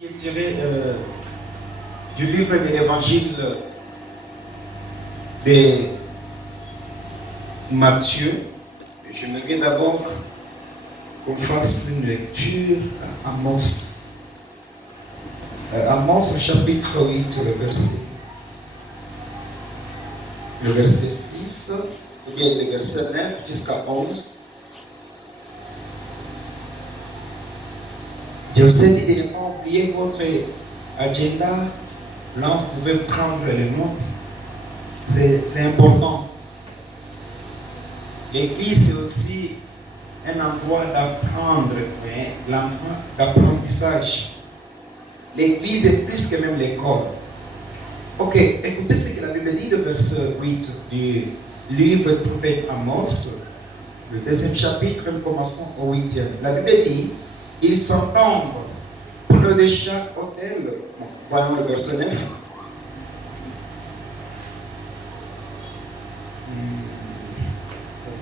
Qui est tiré du livre de l'évangile de Matthieu. J'aimerais d'abord qu'on fasse une lecture à Amos. Amos chapitre 8, le verset 6, ou bien le verset 9 jusqu'à 11. Je vous ai dit de ne pas oublier votre agenda. Là, vous pouvez prendre les notes. C'est important. L'église, c'est aussi un endroit d'apprendre, d'apprentissage. L'église est plus que même l'école. Ok, écoutez ce que la Bible dit, le verset 8 du livre du prophète Amos, le deuxième chapitre, nous commençons au 8e. La Bible dit: ils s'entendent près de chaque hôtel. Voyons le verset 9.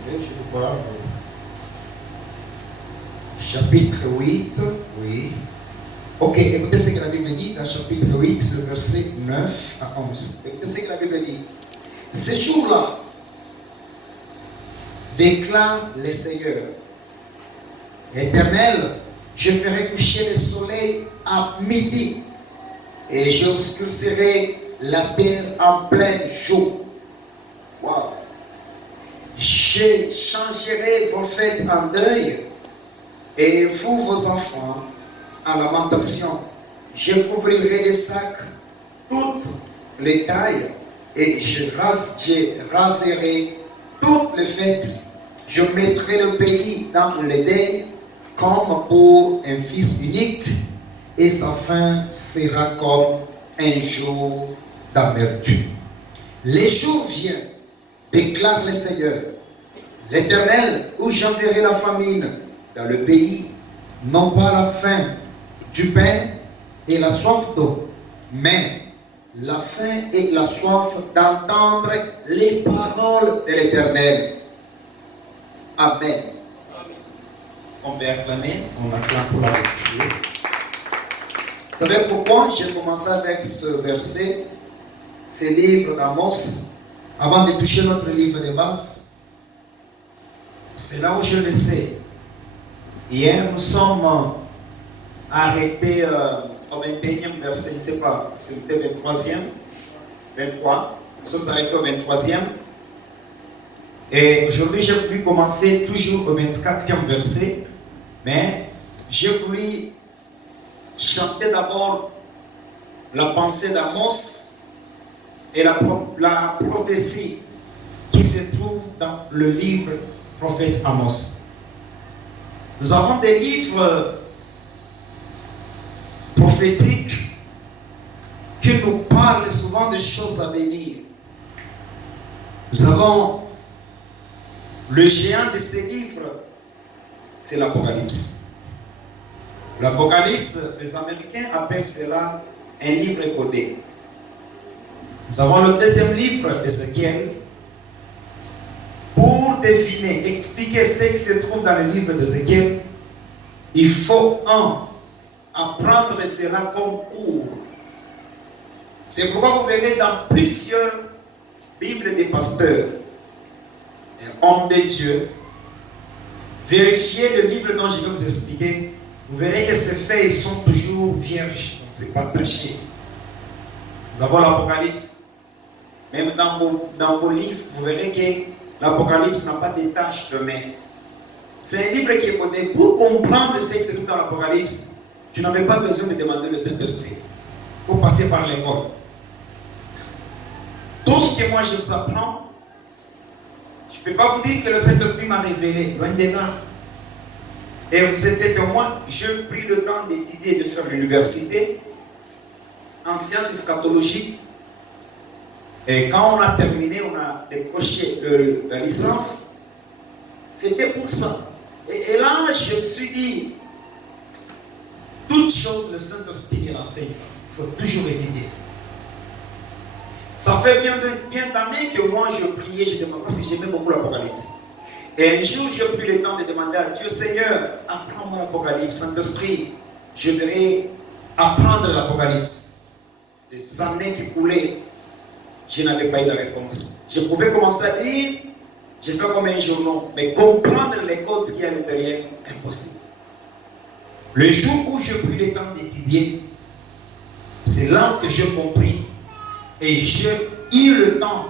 Je vais voir. Chapitre 8. Oui. Ok, écoutez ce que la Bible dit dans chapitre 8, le verset 9 à 11. Écoutez ce que la Bible dit. Ces jours-là, déclare le Seigneur, Éternel, je ferai coucher le soleil à midi et j'obscurcirai la terre en plein jour. Wow. Je changerai vos fêtes en deuil et vous, vos enfants, en lamentation. Je couvrirai les sacs toutes les tailles et je raserai toutes les fêtes. Je mettrai le pays dans le deuil comme pour un fils unique, et sa fin sera comme un jour d'amertume. Les jours viennent, déclare le Seigneur, l'Éternel, où j'enverrai la famine dans le pays, non pas la faim du pain et la soif d'eau, mais la faim et la soif d'entendre les paroles de l'Éternel. Amen. On peut acclamer, on acclame pour la lecture. Vous savez pourquoi j'ai commencé avec ce verset, ce livre d'Amos, avant de toucher notre livre de base? C'est là où je le sais. Hier, nous sommes arrêtés au 21e verset, je ne sais pas, c'était 23e, 23. Nous sommes arrêtés au 23e. Et aujourd'hui, j'ai voulu commencer toujours au 24e verset, mais j'ai voulu chanter d'abord la pensée d'Amos et la prophétie qui se trouve dans le livre prophète Amos. Nous avons des livres prophétiques qui nous parlent souvent des choses à venir. Nous avons le géant de ces livres, c'est l'Apocalypse. L'Apocalypse, les Américains appellent cela un livre codé. Nous avons le deuxième livre, Ézéchiel. Pour deviner, expliquer ce qui se trouve dans le livre d'Ézéchiel, il faut apprendre cela comme cours. C'est pourquoi vous verrez dans plusieurs Bibles des pasteurs, hommes de Dieu, vérifiez le livre dont je vais vous expliquer, vous verrez que ces feuilles sont toujours vierges, donc c'est pas taché. Nous avons l'Apocalypse. Même dans vos livres, vous verrez que l'Apocalypse n'a pas de taches de main. C'est un livre qui est codé. Pour comprendre ce qui se trouve dans l'Apocalypse, tu n'avais pas besoin de demander le Saint-Esprit. Il faut passer par l'école. Tout ce que moi je vous apprends, je ne peux pas vous dire que le Saint-Esprit m'a révélé, loin de là. Et vous êtes témoin, j'ai pris le temps d'étudier et de faire l'université en sciences eschatologiques. Et quand on a terminé, on a décroché la licence. C'était pour ça. Et là, je me suis dit, toute chose, le Saint-Esprit l'enseigne. Il faut toujours étudier. Ça fait bien d'années que moi je priais, je demandais, parce que j'aimais beaucoup l'Apocalypse. Et un jour, j'ai pris le temps de demander à Dieu, Seigneur, apprends-moi l'Apocalypse, Saint-Esprit, je verrai apprendre l'Apocalypse. Des années qui coulaient, je n'avais pas eu la réponse. Je pouvais commencer à lire, j'ai fait comme un journal, mais comprendre les codes qui y a à l'intérieur, impossible. Le jour où j'ai pris le temps d'étudier, c'est là que j'ai compris et j'ai eu le temps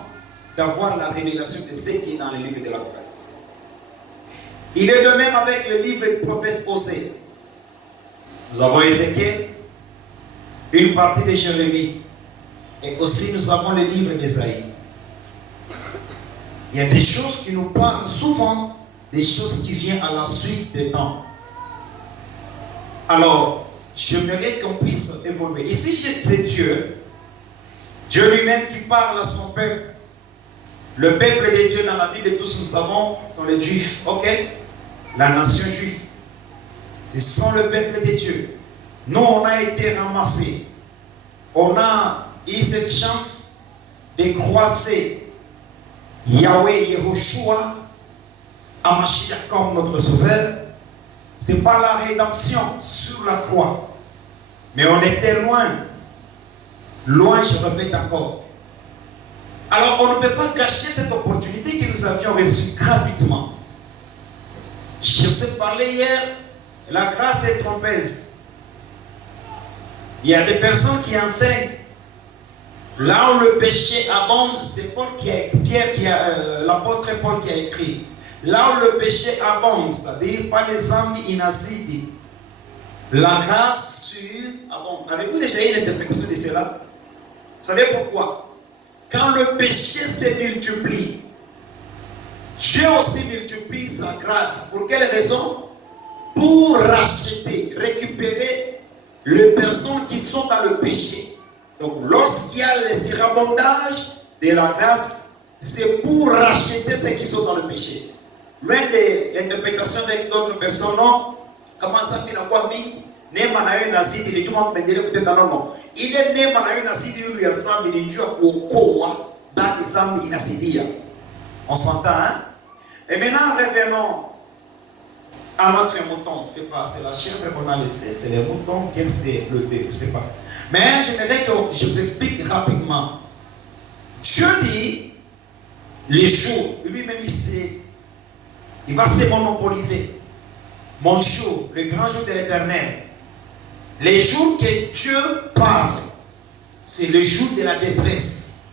d'avoir la révélation de ce qui est dans le livre de l'Apocalypse. Il est de même avec le livre du prophète Osée. Nous avons Ézéchiel, une partie de Jérémie, et aussi nous avons le livre d'Ésaïe. Il y a des choses qui nous parlent souvent, des choses qui viennent à la suite des temps. Alors, j'aimerais qu'on puisse évoluer. Ici, c'est Dieu. Dieu lui-même qui parle à son peuple. Le peuple de Dieu dans la Bible, tous nous savons, sont les Juifs. Ok? La nation juive. Ce sont le peuple de Dieu. Nous, on a été ramassés. On a eu cette chance de croiser Yahweh, Yehoshua, Hamashiach comme notre sauveur. Ce n'est pas la rédemption sur la croix. Mais on était loin. Loin, je répète encore. Alors, on ne peut pas gâcher cette opportunité que nous avions reçue gratuitement. Je vous ai parlé hier, la grâce est trompeuse. Il y a des personnes qui enseignent. Là où le péché abonde, c'est l'apôtre Paul qui a écrit. Là où le péché abonde, c'est-à-dire pas les âmes inacides, la grâce sur abonde. Avez-vous déjà eu l'interprétation de cela? Vous savez pourquoi? Quand le péché se multiplie, Dieu aussi multiplie sa grâce. Pour quelle raison? Pour racheter, récupérer les personnes qui sont dans le péché. Donc, lorsqu'il y a le surabondage de la grâce, c'est pour racheter ceux qui sont dans le péché. Loin de l'interprétation avec d'autres personnes, non. Comment ça fait la voix mingi? Nema na yo na sidi le juma pendele kutenda non. Il est nema na yo na sidi lui ensemble il joue au koa dans les âmes inasidia. On s'entend, hein? Et maintenant, revenons à notre mouton. C'est la chèvre qu'on a laissée, c'est les moutons, quel c'est le bébé, je ne sais pas. Mais j'aimerais que je vous explique rapidement. Dieu dit, les jours, lui-même il va se monopoliser. Mon jour, le grand jour de l'Éternel. Les jours que Dieu parle, c'est le jour de la détresse.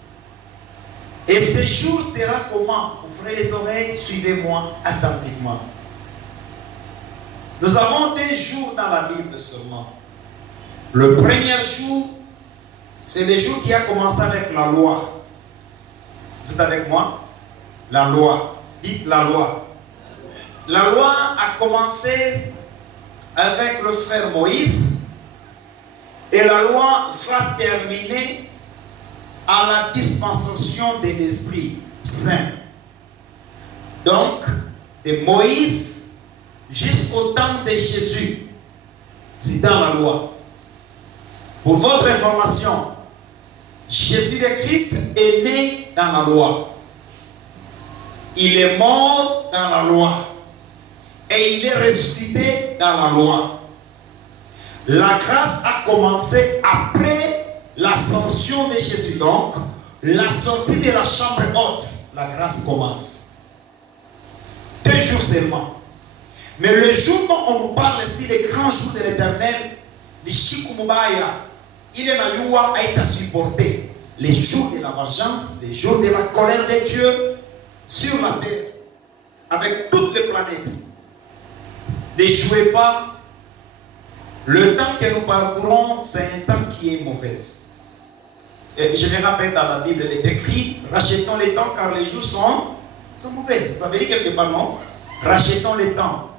Et ce jour sera comment? Ouvrez les oreilles, suivez-moi attentivement. Nous avons des jours dans la Bible seulement. Le premier jour, c'est le jour qui a commencé avec la loi. Vous êtes avec moi? La loi. Dites la loi. La loi a commencé avec le frère Moïse et la loi va terminer à la dispensation de l'Esprit Saint. Donc, de Moïse jusqu'au temps de Jésus, c'est dans la loi. Pour votre information, Jésus le Christ est né dans la loi. Il est mort dans la loi. Et il est ressuscité dans la loi. La grâce a commencé après l'ascension de Jésus. Donc, la sortie de la chambre haute, la grâce commence. 2 jours seulement. Mais le jour dont on nous parle ici, le grand jour de l'Éternel, le Shikumubaya, il est la loi a été supporté. Les jours de la vengeance, les jours de la colère de Dieu sur la terre, avec toutes les planètes. Ne jouez pas. Le temps que nous parcourons, c'est un temps qui est mauvais. Et je me rappelle dans la Bible, il est écrit, rachetons les temps car les jours sont mauvais. Ça veut dire quelque part, non? Rachetons les temps.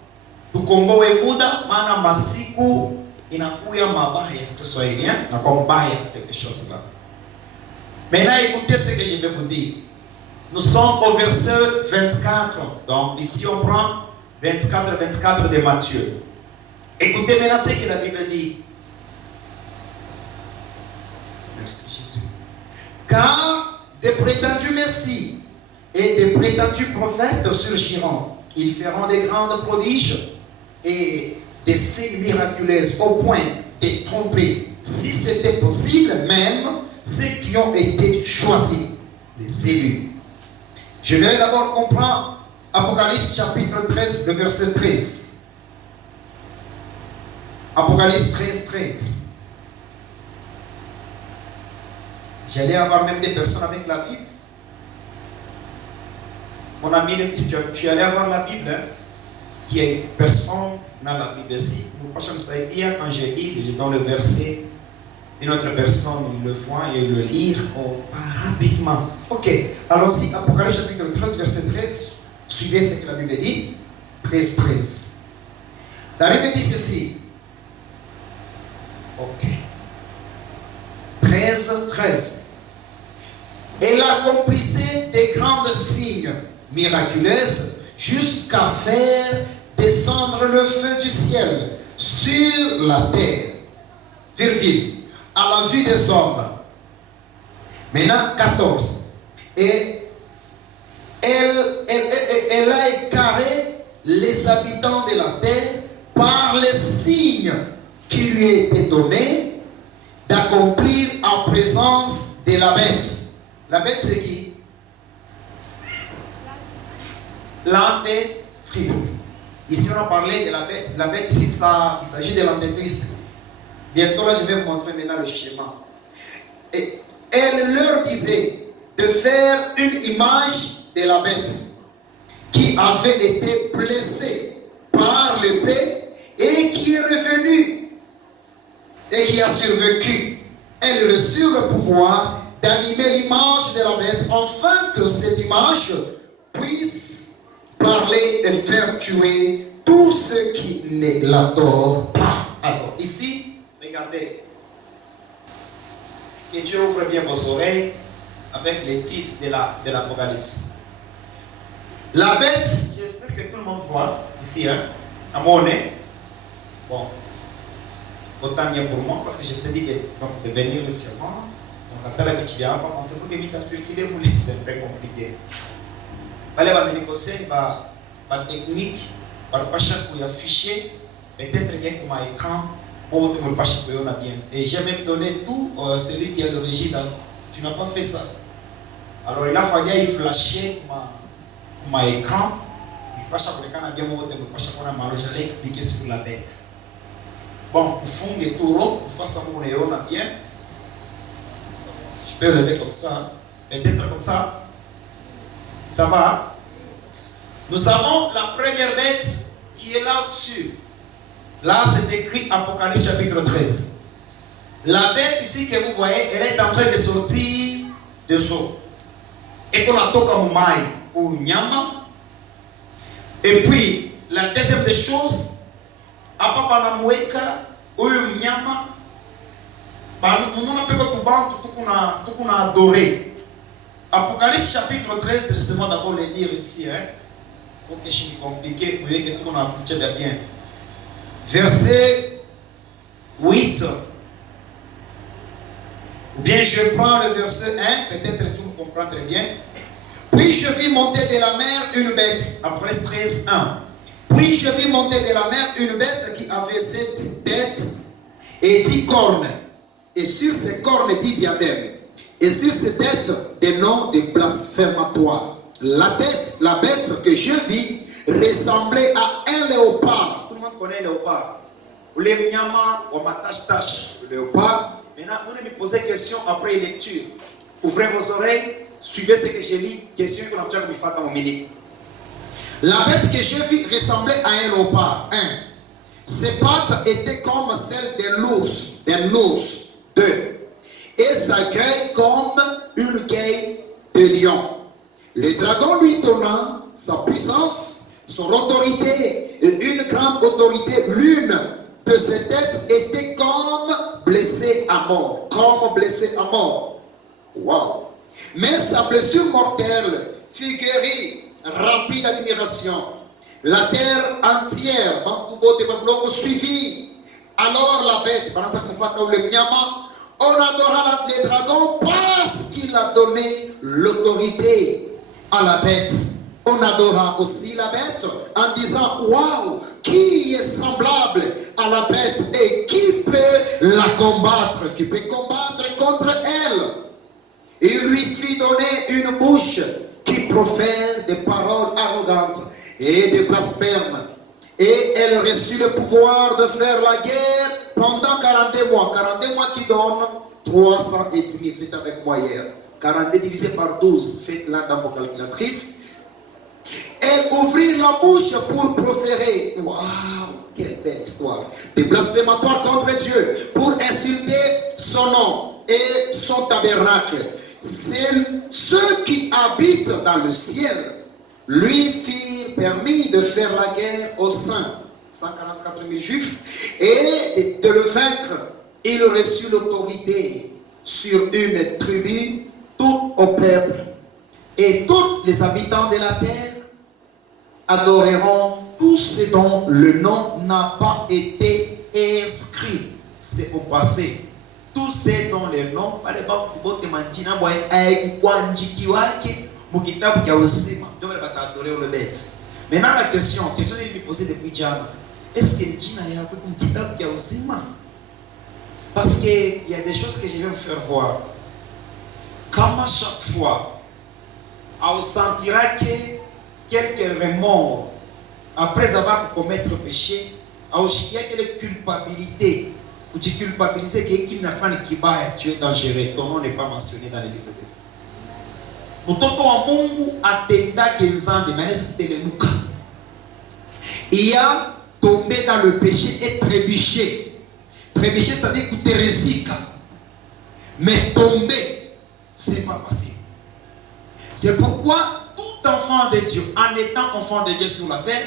Tukomboe muda, mana masiku inakuya mabaya. Kiswahilien, na comme baya, quelque chose là. Maintenant, écoutez ce que je vais vous dire. Nous sommes au verset 24. Donc, ici, on prend 24 de Matthieu. Écoutez maintenant ce que la Bible dit. Merci Jésus. Car des prétendus messies et des prétendus prophètes surgiront. Ils feront des grands prodiges et des signes miraculeux au point de tromper si c'était possible, même ceux qui ont été choisis, les élus. Je vais d'abord comprendre Apocalypse chapitre 13, le verset 13. Apocalypse 13, 13. J'allais avoir même des personnes avec la Bible. Mon ami le fils, tu allais avoir la Bible, hein? Qui est personne dans la Bible ici. Quand j'ai dit, dans le verset, une autre personne le voit et le lire rapidement. Ok, allons-y, Apocalypse chapitre 13, verset 13. Suivez ce que la Bible dit. 13, 13. La Bible dit ceci. Ok. 13, 13. Elle accomplissait des grands signes miraculeux jusqu'à faire descendre le feu du ciel sur la terre, virgule, à la vue des hommes. Maintenant, 14. Et elle a écarté les habitants de la terre par les signes qui lui étaient donnés d'accomplir en présence de la bête. La bête, c'est qui? L'antéchrist. Ici, on a parlé de la bête. La bête, ici, il s'agit de l'antéchrist. Bientôt, là, je vais vous montrer maintenant le schéma. Et elle leur disait de faire une image de la bête qui avait été blessée par l'épée et qui est revenue et qui a survécu. Elle reçut le pouvoir d'animer l'image de la bête, afin que cette image puisse parler et faire tuer tous ceux qui ne l'adorent pas. Alors, ici, regardez. Que Dieu ouvre bien vos oreilles avec les titres de l'Apocalypse. La bête, j'espère que tout le monde voit ici, hein, à mon nez. Bon, autant bien pour moi, parce que je vous ai dit de venir le serment. On a l'habitude à pas penser que vite à circuler pour lui, c'est très compliqué. Allez, on va négocier par technique, par pas chaque coup affiché, peut-être qu'il y a comme un écran, pour ne pas chaque on a bien. Et j'ai même donné tout celui qui est à l'origine. Tu n'as pas fait ça. Alors il a fallu y flasher comme un écran. Il pas chaque écran a bien monté, mais pas chaque on a mal. J'allais expliquer sur la bête. Bon, pour fond et tout rond, pour faire ça mon on a bien. Si tu peux lever comme ça, peut-être comme ça, ça va. Nous avons la première bête qui est là-dessus. Là, c'est écrit Apocalypse chapitre 13. La bête ici que vous voyez, elle est en train de sortir de eau. Et qu'on a toqué comme maï ou nyama. Et puis, la deuxième des choses, Apapa Namweka ou nyama. Nous n'avons pas tout qu'on a adoré. Apocalypse chapitre 13, laissez-moi d'abord le lire ici. Pour que je suis compliqué, vous voyez que tout qu'on a fait bien. Verset 8. Ou bien je prends le verset 1, peut-être tu me comprends très bien. Puis je vis monter de la mer une bête. Après 13, 1. Puis je vis monter de la mer une bête qui avait 7 têtes et 10 cornes. Et sur ces cornes 10 diadèmes. Et sur ces têtes des noms de blasphématoires. La bête que je vis ressemblait à un léopard. Tout le monde connaît le léopard. Ou les mnyama ou matache-tache. Le léopard. Maintenant, vous me posez question après lecture. Ouvrez vos oreilles, suivez ce que je lis. Question que l'on va faire dans une minute. La bête que je vis ressemblait à un léopard. 1. Ses pattes étaient comme celles d'un ours. 2. Et sa gueule comme une gueule de lion. Le dragon lui donna sa puissance, son autorité et une grande autorité. L'une de ses têtes était comme blessée à mort. Wow. Mais sa blessure mortelle fut guérie, remplie d'admiration. La terre entière, suivit. Alors la bête, on adora le dragon parce qu'il a donné l'autorité à la bête On adora aussi la bête en disant, waouh, qui est semblable à la bête et qui peut la combattre, qui peut combattre contre elle? Il lui fit donner une bouche qui profère des paroles arrogantes et des blasphèmes. Et elle reçut le pouvoir de faire la guerre pendant 42 mois. 42 mois qui donnent 310 000. C'est avec moi hier. 42 divisé par 12. Faites-la dans vos calculatrices. Elle ouvrit la bouche pour proférer. Waouh, quelle belle histoire. Des blasphématoires contre Dieu. Pour insulter son nom et son tabernacle. Ceux qui habitent dans le ciel lui firent permis de faire la guerre aux saints, 144 000 juifs, et de le vaincre. Il reçut l'autorité sur une tribu, tout au peuple, et tous les habitants de la terre adoreront tout ce dont le nom n'a pas été inscrit. C'est au passé. Tout ce dont le nom, maintenant la question est posée depuis Jana. Est-ce que Jina est comme Kitab Kiausima? Parce qu'il y a des choses que je vais vous faire voir. Comme à chaque fois, on sentira que quelques remords après avoir commis le péché, on sentira quelle culpabilité. Ou tu culpabilises quelqu'un qui n'a pas de kibaya, tu es dangereux. Ton nom n'est pas mentionné dans les livres de vie. Mtoto wa Mungu atendake nzambe, mais est-ce que telemuka? Il a tombé dans le péché et trébuché. Trébuché, c'est-à-dire que tu mais tomber, c'est pas possible. C'est pourquoi tout enfant de Dieu, en étant enfant de Dieu sur la terre,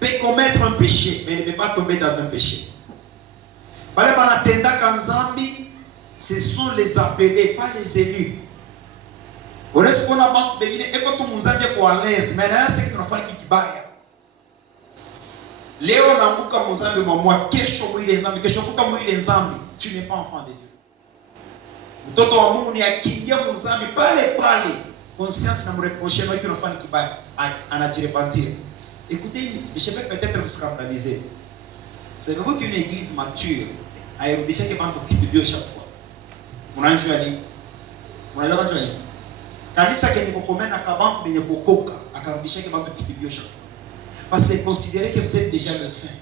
peut commettre un péché, mais ne peut pas tomber dans un péché. Ce sont les appelés, pas les élus. On est ce qu'on a banque de Guinée, et quand on nous a dit qu'on est à l'aise, mais là, c'est que nous avons fait Kibaya. Léo n'a pas comme Mozambique, moi, que tu n'es pas enfant de Dieu. Mtoto wa Mungu ni akimbia Mozambique, pale. Conscience n'a me reproché, moi, que nous avons fait Kibaya, en repentir. Écoutez, je vais peut-être vous scandaliser. C'est vous qu'une église mature a érudisé que banque qui te chaque fois. Mon ange a dit, mon alors ange a dit, kanisa que nous commet à banque de Bokoka, a érudisé que banque qui te chaque fois. Parce que c'est considéré que vous êtes déjà le saint.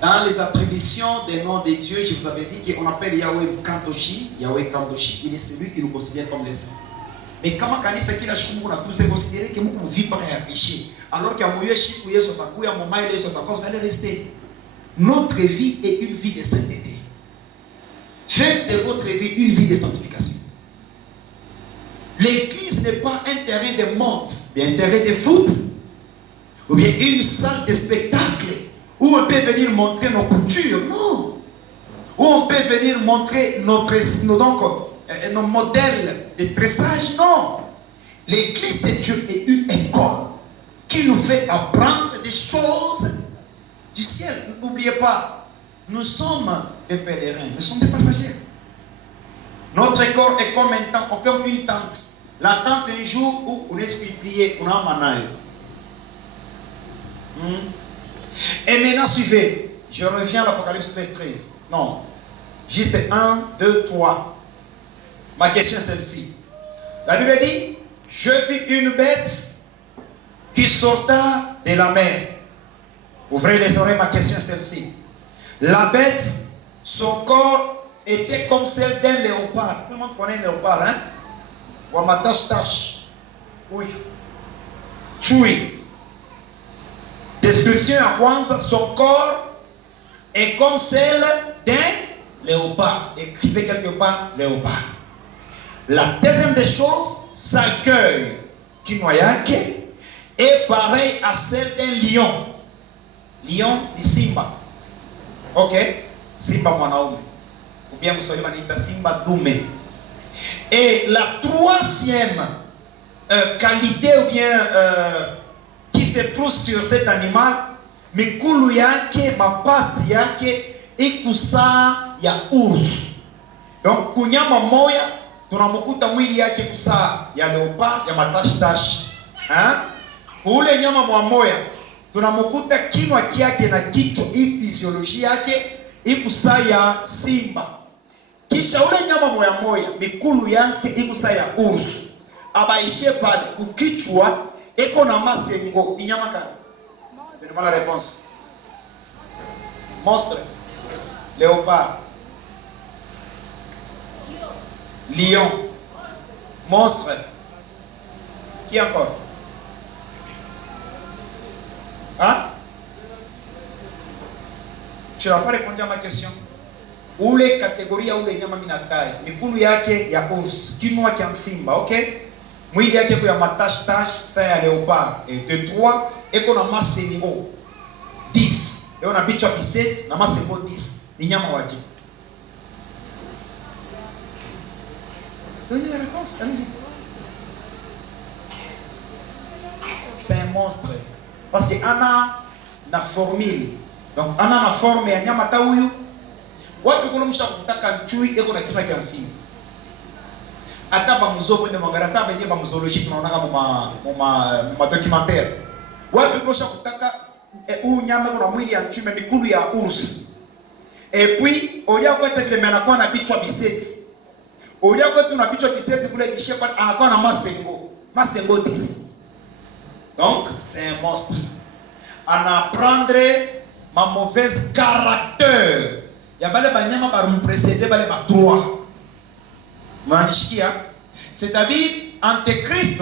Dans les attributions des noms de Dieu, je vous avais dit qu'on appelle Yahweh Kantoshi, il est celui qui nous considère comme les saints. Mais comment kanisa qui l'a choisi, c'est considéré que nous vivons par un péché. Alors qu'il y a un chic, vous allez rester. Notre vie est une vie de sainteté. Faites de votre vie une vie de sanctification. L'église n'est pas un terrain de monte, mais un terrain de foot, ou bien une salle de spectacle où on peut venir montrer nos cultures. Non. Où on peut venir montrer nos modèles de tressage. Non. L'église de Dieu est une école qui nous fait apprendre des choses du ciel. N'oubliez pas, nous sommes des pèlerins, nous sommes des passagers. Notre corps est comme un temps, comme une tente. La tente, c'est un jour où on est plié, on a un manaille. Et maintenant, suivez. Je reviens à l'Apocalypse 13. Non. Juste 1, 2, 3. Ma question est celle-ci. La Bible dit, je vis une bête qui sorta de la mer. Ouvrez les oreilles, ma question est celle-ci. La bête, son corps était comme celle d'un léopard. Tout le monde connaît un léopard, hein? Wamatash. Oui. Chui. Description à Kwanza, son corps est comme celle d'un léopard. Écrivez quelque part, léopard. La deuxième des choses, sa gueule, qui noyake, est pareil à celle d'un lion. Lion ni Simba. Ok? Simba mwanaume. Ou bien vous savez, manita Simba dume. Et la troisième qualité ou bien qui se trouve sur cet animal, mikulu yake, mapati yake, ikusa ya urs. Donc kunyama moya, tunamukuta mwili yake kusa ya leopard, ya matashi-tashi. Hein? ule nyama mwamoya tunamukuta kinwa kyake na kichwa, hii fisiolojia yake ikusa ya simba. Kisha ule nyama moya mikulu yake ikusa ya ursu. Abaishe pale ukichwa eko na masengo. Ni nyama gani? C'est la réponse. Monstre, léopard, lion, monstre. Qui encore? Hein? Tu n'as pas répondu à ma question. Ule catégorie ya ule nyama minatai, mikulu yake ya urs, kinwa kya simba, okay? Mwili yake kwa matash sa ya leopard. Et de 3 eko na masengo 10. Eko na bichwa 17 na masengo 10. Ni nyama waji. Donnez la réponse, allez-y. C'est un monstre. Parce que ana na formule. Donc ana na forme ya nyama ta huyu. Watu kuna msha kutaka nchui eko na kinwa kya simba. Ata ba muzomo ne magarata benye ba muzologie tunaona kama ma documentaire. Watu kuna kutaka nyama kuna mwili ya nchui mikulu ya ursu. Et puis olia kwa tete vile anakuwa na bichwa biseti. Olia kwa tuna bichwa biseti kule bishia kwa anakuwa na masengo 10. Donc c'est un monstre. En apprendre ma mauvaise caractère. Ya bale banyama ba précéder bale ba 3. Mwanishikia? C'est-à-dire Antéchrist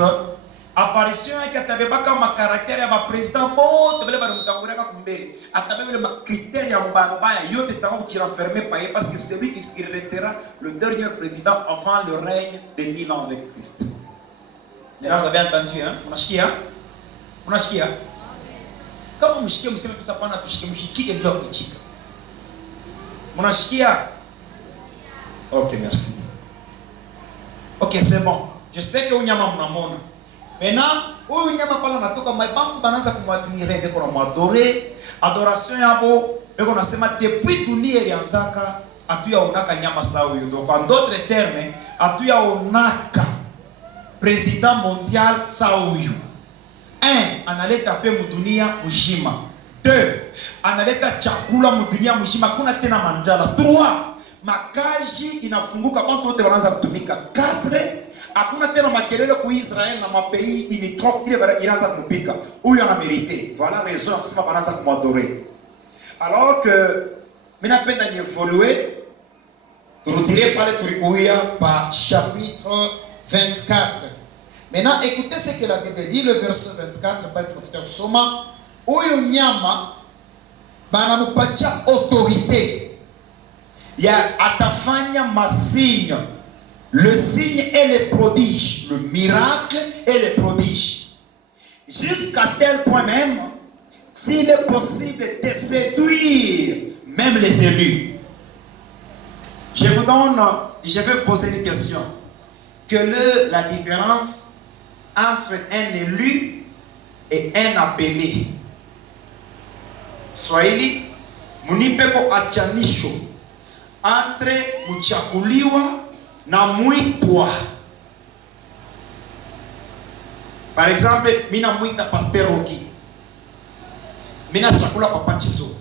apparition yake atabebaka ma caractère ya ba président bote bale ba mutangureka kumbele. Atabebe ma critères ya mbaya yote tanga kuchirenfermer paye parce que c'est lui qui restera le dernier président avant le règne de 1000 ans avec Christ. Là vous avez entendu hein? Unashikia? Kama mshikie mseme tu sapana tushike mshichike ndio kuchika. Unashikia? OK, merci. OK, c'est bon. Je sais que unyama mnamona. Maintenant, huyu nyama pala natoka maibangu banaanza kumwadhimisha ndiko na mwadore. Adoration yabo beko nasema depuis dunia ilianzaka hatuyaonaka nyama sawa huyo. Donc en d'autres termes, hatuyaonaka président mondial sawa huyo. 1. Analeta pe mudunia mzima. 2. Analeta chakula mudunia mzima, kuna tena manjala. 3. Makaji inafunguka, watu wote wanaanza kutumika. 4. Hakuna tena makelele ku Israel na mapei limitrophes ile inaanza kupika. Huyo ana mérité. Voilà raison pour ça wanaanza kumadorer. Alors que mimi napenda ni évoluer. Turutilie pale tulikuya pa chapitre 24. Maintenant, écoutez ce que la Bible dit, le verset 24, pale tunakuta kusoma, huyu nyama banamupatia autorité ya atafanya masigne, le signe et le prodige, le miracle et le prodige, jusqu'à tel point même s'il est possible de séduire même les élus. Je vais vous poser une question. Quelle est la différence entre un élu et un appelé? Swahili, munipeko achanisho entre muchakuliwa na mwitwa. Par exemple, mina mwita Pasteur Roki. Mina chakula papa Chiso.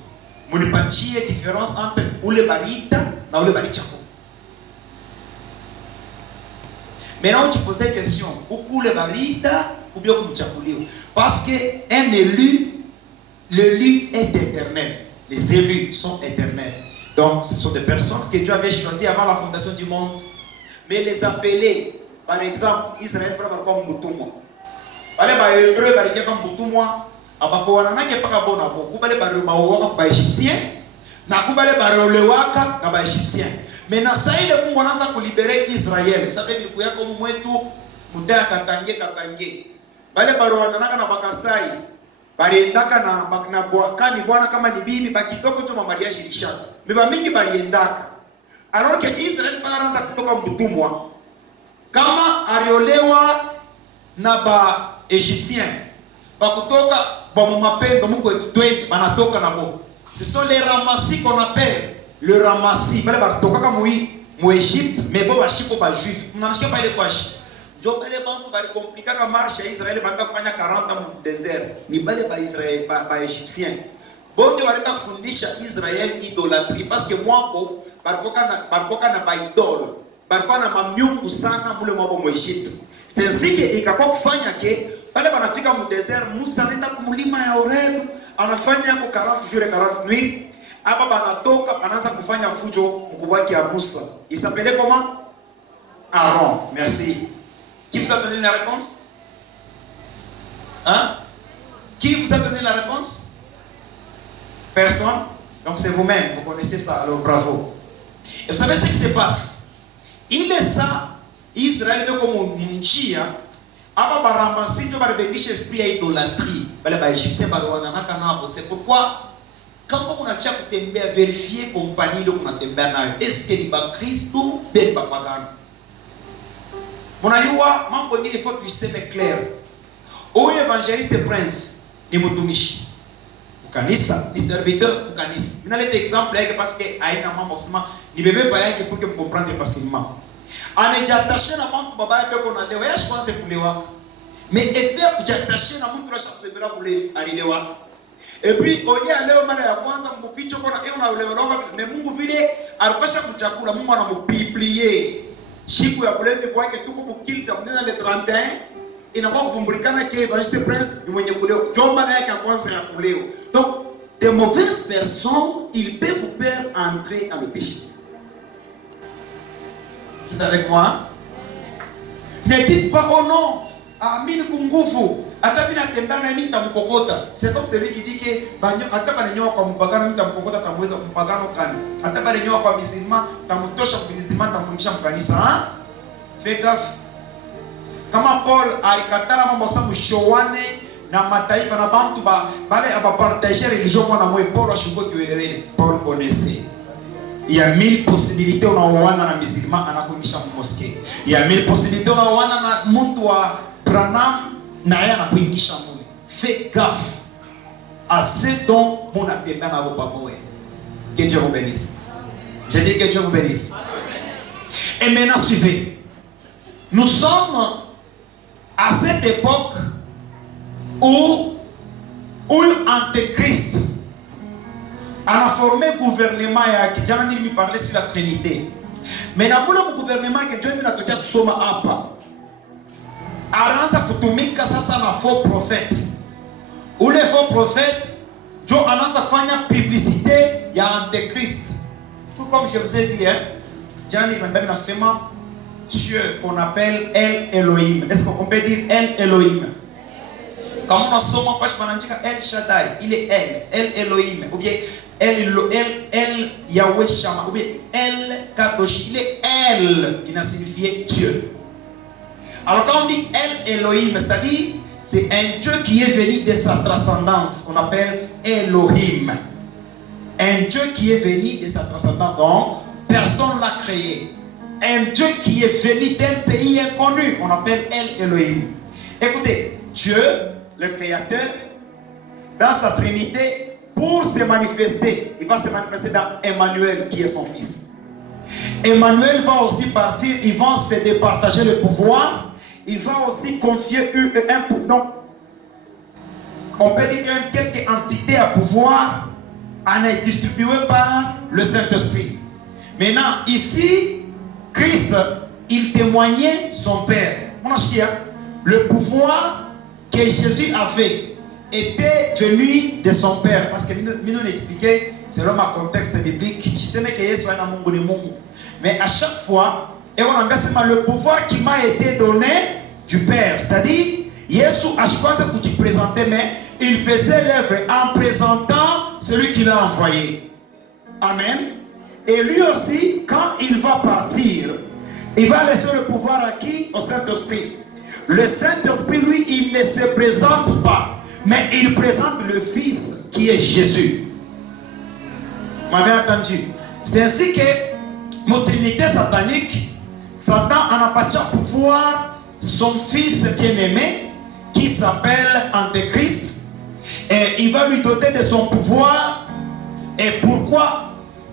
Munipatie différence entre ule barita na ule barichako. Maintenant, tu poses la question, où le barita ou bien comme chakuliwa? Parce que un élu, l'élu est éternel. Les élus sont éternels. Donc, ce sont des personnes que Dieu avait choisies avant la fondation du monde. Mais les appelés, par exemple, Israël peut avoir comme Moutouma. Par les Hébreux, par les comme Moutouma, abakowana nake paka bona bo kubale barumawaka ba Égyptien na kubale barolewaka na ba Égyptien. Mais na saide Mungu anaanza kulibere Israel. Sababu ilikuwa yako mwetu mutaya katange. Bale barowana naka na bakasai. Baliendaka na bwakani bwana kama ni bibi bakitoko tu mariage ilishaka. Beba mingi baliendaka. Alors que Israel anaanza kutoka mtumwa. Kama aliolewa na ba Égyptien. Bakutoka ba mapendo muko twende banatoka na bo. Ce sont les ramassis qu'on appelle le ramassis. Bale batoka kama mu Égypte mais bo ba chipo ba juif. Mnanashika pa ile kwashi. njo bale bantu balikomplikaka marshe ya Israeli banda kufanya 40 mu desert. Ni bale ba Israeli ba Egyptien. Bonde waleta kufundisha Israeli idolatrie parce que mwabo balikoka na ba idole. Balikuwa na mamiungu sana mule mwabo mu Egypte. C'est ainsi que ikakuwa kufanya ke pale banafika mu desert, Musa anaenda kumulima ya Horeb, anafanya yako 40 jours et 40 nuits. Hapa banatoka banaanza kufanya fujo mkubwa wake ya Musa. Il s'appelait comment? Aaron. Merci. Qui vous a donné la réponse? Hein? Qui vous a donné la réponse? Personne? Donc c'est vous-même, vous connaissez ça, alors bravo. Et vous savez ce qui se passe? Il est ça, Israël est comme une chia, aba baramasi to baribekisha esprit ya idolatrie. Bale ba Egyptien balwananaka nabo. C'est pourquoi quand on a fait kutembea vérifier compagnie donc unatembea nayo. Est-ce que ni ba Kristo ben ba pagano? Munayua mambo ngine il faut tuseme clair. Huyu evangeliste Prince ni mtumishi. Kanisa ni serviteur kwa kanisa. Ninaleta exemple yake parce que haina mambo kusema ni bebe ba yake pour que vous comprendre facilement. Amejiattacher na mtu baba yake kuna leo yeye kwanza kulewa. Mais effet kujiattacher na mtu rasha kusebera kule alilewa. Et puis onia leo mara ya kwanza mficho kuna yeye unaelewa mais Mungu vile alipasha kuchakula Mungu anamupiplier. Siku ya kulevi kwake tuko mukilita mnena le 31 inakuwa kuvumbulikana ke evangeliste Prince ni mwenye kuleo. Ndio mara yake ya kwanza ya kuleo. Donc de mauvaises personnes, ils peuvent vous faire entrer dans le péché. C'est avec moi? Ne dites pas oh non, amini kunguvu, hata bila tembea na mimi tamkokota. C'est comme celui qui dit que hata bale nyoa kwa mpagano mimi tamkokota tamweza mpagano kani. Hata bale nyoa kwa musulman tamtosha kwa musulman tamkunisha mkanisa. Ah? Fais gaffe. Kama Paul alikatala mambo sa mshowane na mataifa na bantu bale abapartager religion mwana mwe Paul ashuko kiwelewele. Paul connaissait. Il y a 1000 possibilités unaoana na musulman anakuingisha mmoske. Il y a 1000 possibilités unaoana na mtu wa Branham na yeye anakuingisha mule. Fais gaffe à ce dont mon attention na vos pamoe. Que Dieu vous bénisse. Je dis que Dieu vous bénisse. Et maintenant suivez. Nous sommes à cette époque où l'Antéchrist a formé le gouvernement qui lui parlait sur la Trinité. Mais dans le gouvernement que Dieu a dit que nous hapa, anaanza kutumika sasa na faux prophète. Ou les faux prophètes, Dieu anaanza kufanya publicité ya Antéchrist. Tout comme je vous ai dit, Dieu m'a nasema Dieu qu'on appelle El Elohim. Est-ce qu'on peut dire El Elohim? Comme on a souvent pas El Shaddai, il est El Elohim, ou bien El Yahweh Shama, ou bien El Kadosh, il est El, il a signifié Dieu. Alors quand on dit El Elohim, c'est-à-dire c'est un Dieu qui est venu de sa transcendance, on appelle Elohim. Un Dieu qui est venu de sa transcendance, donc personne ne l'a créé. Un Dieu qui est venu d'un pays inconnu, on appelle El Elohim. Écoutez, Dieu, le Créateur, dans sa Trinité, pour se manifester, il va se manifester dans Emmanuel, qui est son fils. Emmanuel va aussi partir, ils vont se départager le pouvoir, il va aussi confier donc, on peut dire quelques entités à pouvoir, en est distribué par le Saint-Esprit. Maintenant, ici, Christ, il témoignait son Père. Le pouvoir que Jésus avait était venu de son Père. Parce que nous expliquait, selon ma contexte biblique, je sais que Jésus est un Mungu. Mais à chaque fois, et on a le pouvoir qui m'a été donné du Père. C'est-à-dire, Jésus a choisi pour te présenter, mais il faisait l'œuvre en présentant celui qui l'a envoyé. Amen. Et lui aussi, quand il va partir, il va laisser le pouvoir à qui? Au Saint-Esprit. Le Saint-Esprit, lui, il ne se présente pas, mais il présente le Fils qui est Jésus. Vous m'avez entendu? C'est ainsi que notre trinité satanique, Satan en a pas de pouvoir son Fils bien-aimé, qui s'appelle Antéchrist, et il va lui doter de son pouvoir. Et pourquoi?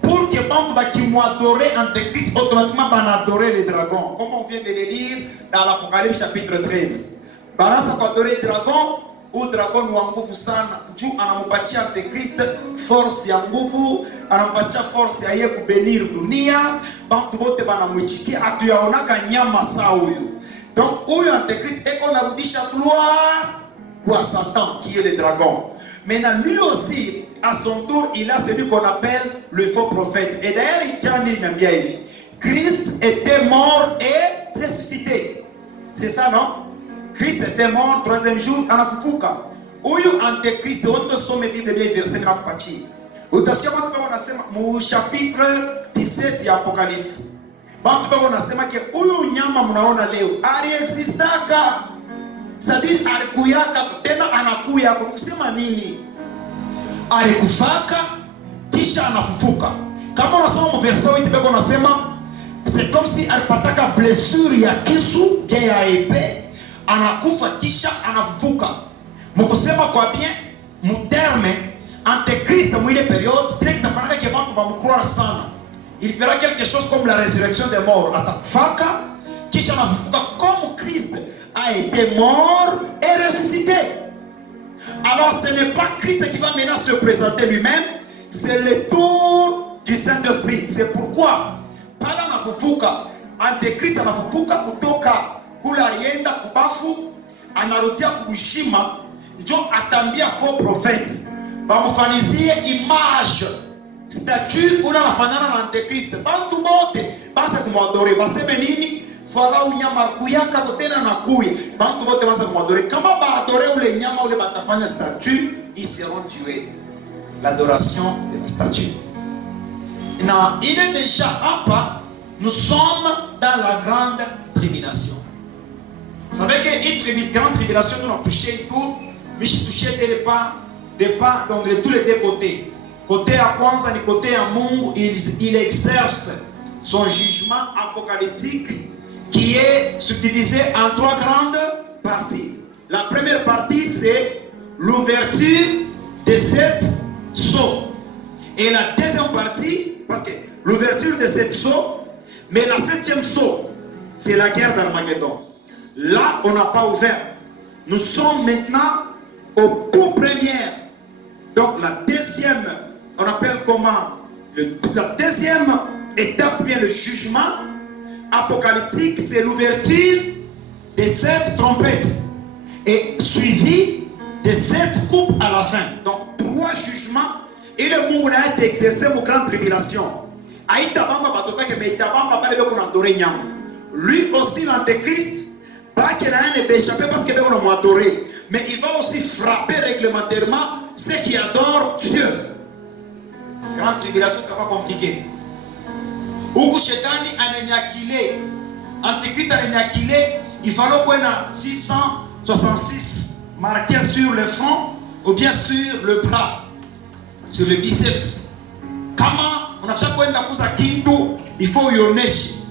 Pour que bantu qui m'ont adoré Antéchrist, automatiquement van adorer les dragons. Comme on vient de le lire dans l'Apocalypse chapitre 13. Banasa kwa adorer dragon, ou dragon wa nguvu sana. Juu anampatia Antéchrist force ya nguvu, anampatia force ya yeye kubenir dunia. Bantu bote banamwichikia, atuyaonaka nyama saa huyu. Donc huyu Antéchrist eko narudisha gloire kwa Satan qui est le dragon. Maintenant lui aussi, à son tour, il a celui qu'on appelle le faux prophète. Et d'ailleurs, il dit même bien ici, Christ était mort et ressuscité. C'est ça, non? Christ était mort, troisième jour, anafufuka. Huyu Antéchrist, on te somme Bible bien verset na kupatia. Utasikia watu wao wanasema mu chapitre 17 ya Apocalypse. Watu wao wanasema ke huyu nyama mnaona leo aliexistaka. C'est-à-dire alikuyaka tena anakuya kusema nini? Alikufaka kisha anafufuka. Kama unasoma mu verset 8 beko unasema c'est comme si alipataka blessure ya kisu bien ya épée, anakufa kisha anafufuka. Mkusema kwa bien mu terme Antéchrist mu ile période strict tapanaka ke bantu ba mukroire sana. Il fera quelque chose comme la résurrection des morts. Atakufaka kisha anafufuka comme Christ a été mort et ressuscité. Alors ce n'est pas Christ qui va maintenant se présenter lui-même, c'est le tour du Saint-Esprit. C'est pourquoi pala anafufuka, Antéchrist anafufuka kutoka kula yenda kubafu, anarudia kushima, njo atambia faux prophète. Bamufanizie image, statue una nafanana na Antéchrist. Bantu bote basa kumwadore, baseme nini? Fala unyama kuyaka tena na kuya. Bantu bote basa kumwadore. Kama ba adore ule nyama ule batafanya statue, ils seront tués. L'adoration de la statue. Non, il est déjà hapa, nous sommes dans la grande tribulation. Vous savez qu'une grande tribulation, nous avons touché tout, mais j'ai touché des pas, donc de tous les deux côtés. Côté à Kwanza, du côté à Mungu, il exerce son jugement apocalyptique qui est subdivisé en trois grandes parties. La première partie, c'est l'ouverture de sept sceaux. Et la deuxième partie, parce que l'ouverture de sept sceaux, mais la septième sceau, c'est la guerre d'Armageddon. Là, on n'a pas ouvert. Nous sommes maintenant aux tout premières. Donc la deuxième, on appelle comment? La deuxième étape, bien le jugement apocalyptique, c'est l'ouverture des sept trompettes. Et suivi de sept coupes à la fin. Donc trois jugements. Et le monde a été exercé aux grandes tribulations. Lui aussi, l'Antéchrist, pas qu'il a rien échappé parce qu'il a adoré. Mais il va aussi frapper réglementairement ceux qui adorent Dieu. Grande tribulation, c'est pas compliqué. Où Shetani a niakilé, Antéchrist a niakilé, il fallait qu'on ait 666 marqués sur le front ou bien sur le bras, sur le biceps. Comment on a chaque fois une kintu, il faut y oneshi.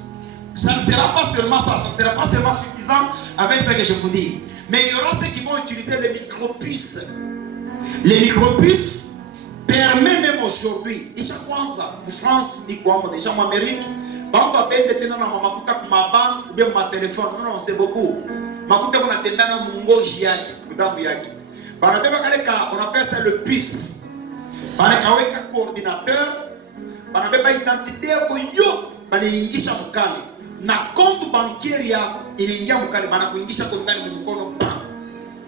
Ça ne sera pas seulement ça, ça ne sera pas seulement suffisant avec ce que je vous dis. Mais il y aura ceux qui vont utiliser les micropuces. Les micropuces permettent même aujourd'hui, déjà Kwanza, en France, déjà en Amérique, on va appeler na makuta kuma banque ou bien ma téléphone. Non, c'est beaucoup. Makuta kuna tendana mungoji yake, kudamu yake. Banabeba kale ka, on appelle ça le puce. Banakaweka coordinateur, banabeba identité yako yo, banaingisha mukale. Na compte bancaire yako inaingia mukale, banakuingisha kwa ndani mkono pa.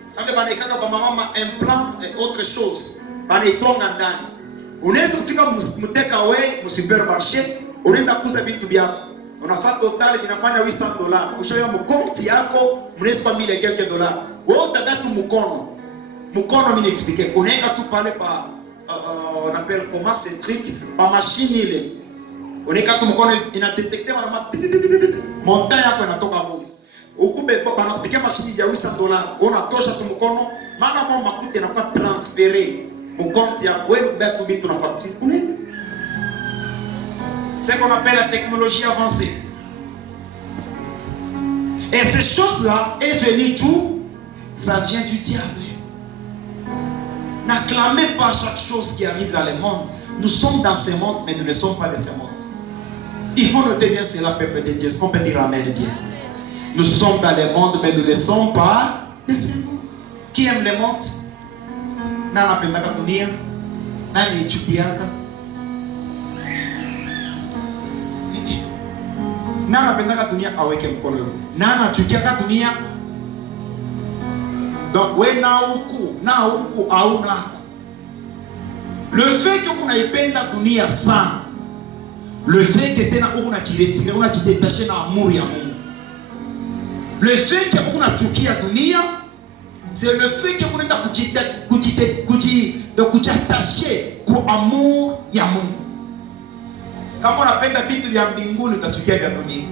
Sasa banaikaka kwa mama implant et autre chose. Banaitonga ndani. Unaweza kufika muteka we mu supermarché, unaenda kuuza vitu vyako. Unafanya total vinafanya $800. Ushayo mkonti yako mnaweza kwa $1000 et quelques dollars. Wewe utabaki mkono. Mkono mimi expliquer. Unaeka tu pale pa on appelle comment ce truc, pa machine ile. Unaeka tu mkono ina detecter mara montagne yako inatoka hapo. Ukube banakupikia mashini ya $800. Unatosha tu mkono, maana mama makuta inakuwa transféré. Mkonti yako wewe kubaki vitu na facture. C'est ce qu'on appelle la technologie avancée. Et ces choses-là est venue d'où? Ça vient du diable. N'acclamez pas chaque chose qui arrive dans le monde nous sommes dans ce monde, mais nous ne sommes pas de ce monde. Il faut noter bien cela, peuple de Dieu. Est-ce qu'on peut dire amen bien? Nous sommes dans le monde, mais nous ne sommes pas de ce monde. Qui aime le monde? Nana pendaka dunia? Nani ichukiaka? Nana pendaka dunia aweke mkono. Nana chukiaka dunia? Donc, we na huku au nako. Le fait que vous n'avez pas de dunia sana, le fait que tu n'as pas détaché dans l'amour ya Mungu. Le fait que vous n'avez pas de dunia, c'est le fait que vous n'avez pas attaché à l'amour ya Mungu. Quand on appelle la Bible ya mbinguni, utachukia vya dunia.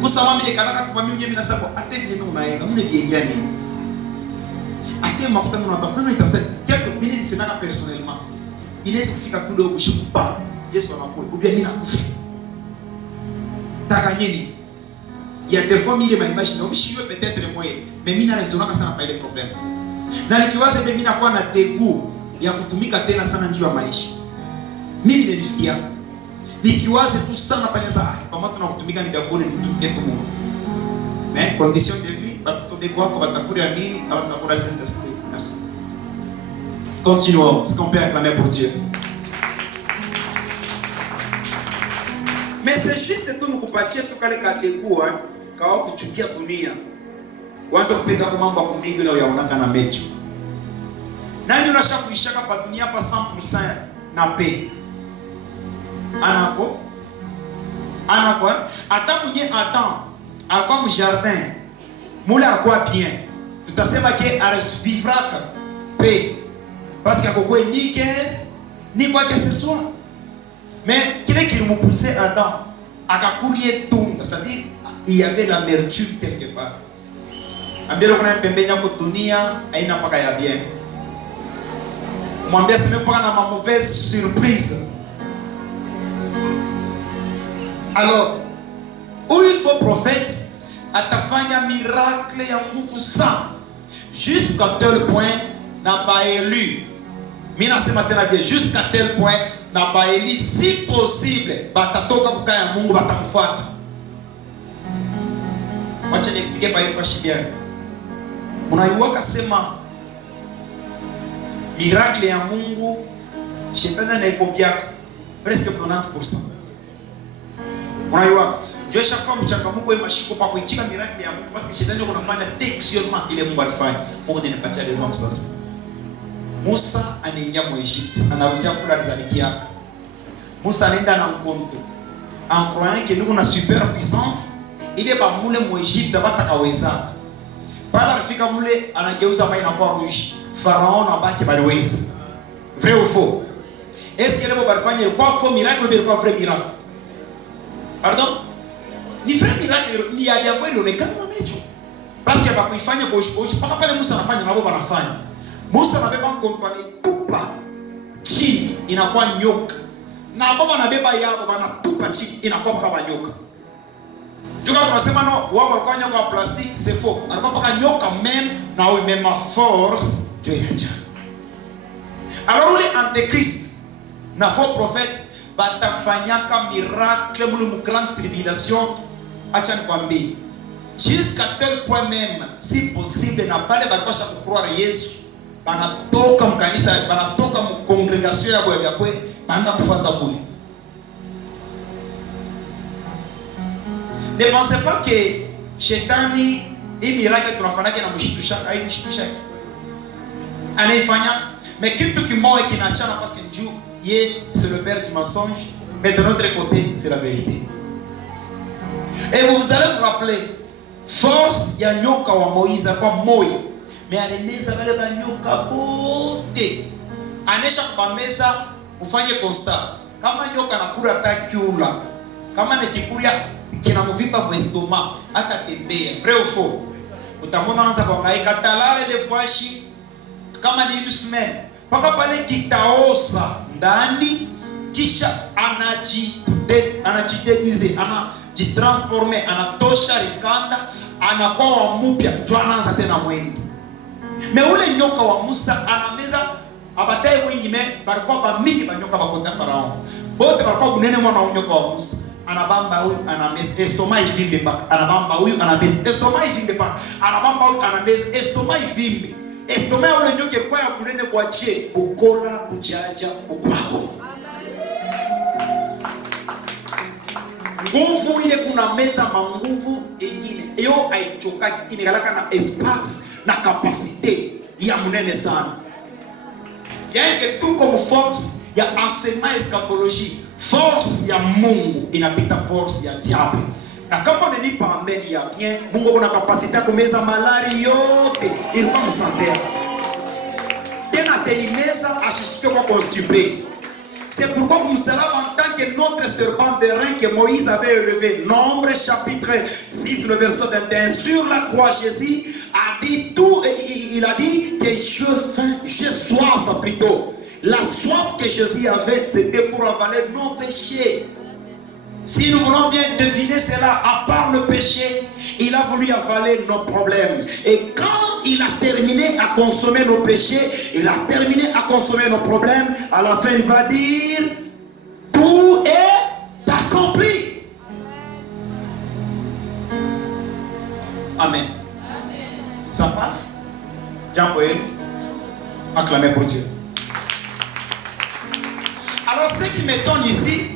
Kusema mimi kanaka tupamimi mimi nasema ate bien nous naenda, mimi bien nini? Ate makuta mna tafuta na itafuta quelque mimi nisemana personnellement. Inaweza kufika kule ukishukupa Yesu anakuwa ubia mimi nakufa. Taka nini? Il y a des fois mille imagine umshiwe peut-être moi mais mimi na raisonnaka sana pa ile problème. Na nikiwaza mimi nakuwa na dégoût ya kutumika tena sana njia ya maisha. Mimi nilifikia nikiwaza tu sana pale sasa kama tunakutumika ni bakuli nitumike tu Mungu. Mais condition de vie batotobe kwako batakuria nini au batakura Saint-Esprit. Merci. Continuons. Est-ce qu'on peut acclamer pour Dieu? Mais c'est juste tout nous kupatia tu kale kategua kwa kuchukia dunia. Kwanza kupenda kwa mambo ya kumingi leo yaonaka na mecho. Nani unasha kuishaka pa dunia pa 100% na pe. Anako hata mwenye Adam alikuwa mu jardin. Mule alikuwa bien. Tutasema ke arasuvivraka pe. Parce qu'il y a ni guerre, ni quoi que ce soit. Mais quelqu'un qui nous poussait Adam, à courir tout, c'est-à-dire il y avait l'amertume quelque part. Ambia lokona pembeni yako dunia haina paka ya bien. Mwambie sema paka na mauvaise surprise. Alors, où il faut prophète atafanya miracle ya nguvu sana jusqu'à tel point n'a pas élu. Mina sema tena bien jusqu'à tel point n'a pas élu si possible batatoka kukaya Mungu batamfuata. Wacha niexplique pa ifashi bien. Unaiwaka sema miracle ya Mungu shetani anaikopiaka presque 90%. Unaiwaka je chaque fois mchangamuko wa mashiko pa kuichika miracle ya Mungu parce que shetani anafanya textuellement ile Mungu alifanya. Mungu ndiye anapatia les hommes sasa. Musa anaingia mu Egypte, anarudia kula riziki yake. Musa anaenda na mkonto. En croyant que nous on a super puissance, ile ba mule mu Egypte batakaweza. Pala alifika mule anageuza maji na kuwa rouge. Pharaon abaki baliweza. Vrai ou faux? Est-ce que lebo balifanya ilikuwa faux miracle ou ilikuwa vrai miracle? Pardon? Ni vrai miracle ni ya kweli onekana mamecho. Parce que bakuifanya kwa ushi paka pale Musa anafanya nabo banafanya. Musa anabeba mkonto anatupa chini inakuwa nyoka. Na baba anabeba yabo banatupa chini inakuwa kama nyoka. Joka tunasema no wao walikuwa nyoka wa plastique c'est faux. Alikuwa paka nyoka même na même force Dieu yacha. Alors les antéchrist na faux prophète batafanyaka miracle mu grande tribulation acha nikwambie. Jusqu'à tel point même si possible na pale balipasha kukroire Yesu banatoka mkanisa banatoka mcongregation yabo ya kwe banda kufuata kule. Ne pensez pas que shetani hii miracle tunafanyaka na mshitusha ai mshitusha anaifanya mais kitu kimoja kinachana parce que Dieu c'est le père du mensonge mais de notre côté c'est la vérité. Et vous allez vous rappeler force ya nyoka wa Moïse kwa moyo mais aleneza wale banyoka bote anesha kubameza ufanye constat kama nyoka nakula takiula kama nikikulia kinamuvimba kwa stomach atatembea vrai ou faux utamwona anaanza kuhangaika talala ile fwashi kama ni une semaine paka pale kitaosa ndani kisha anajideguize anajitransforme anatosha rikanda anakuwa mpya ndio anaanza tena mwendo. Mais ule nyoka wa Musa anameza abatele wingi me balikuwa ba mingi banyoka bakota Farao bote balikuwa bunene mwana unyoka wa Musa anabamba huyu anameza estoma ivimbe paka anabamba huyu anameza estoma ivimbe paka anabamba huyu anameza estoma ivimbe estoma ule nyoke kwa ya bunene kwa je bukola bujaja bukwako nguvu ile kuna meza manguvu ingine iyo haichokaki inegalaka na espace na capacité ya munene sana yake tu comme force ya enseignement eschatologie force ya Mungu inapita force ya diable na kama unanipa mbele ya bien Mungu kuna capacité ya kumeza malari yote ilikuwa msambea tena teimeza ashishike kwa constipé. C'est pourquoi vous savez en tant que notre serpent de rein que Moïse avait élevé. Nombre chapitre 6, le verset 21. Sur la croix, Jésus a dit tout, il a dit que j'ai soif plutôt. La soif que Jésus avait, c'était pour avaler nos péchés. Si nous voulons bien deviner cela, à part le péché, il a voulu avaler nos problèmes. Et quand il a terminé à consommer nos péchés, il a terminé à consommer nos problèmes, à la fin il va dire, tout est accompli. Amen. Amen. Ça passe? Jean-Paul, acclamez pour Dieu. Alors ce qui m'étonne ici,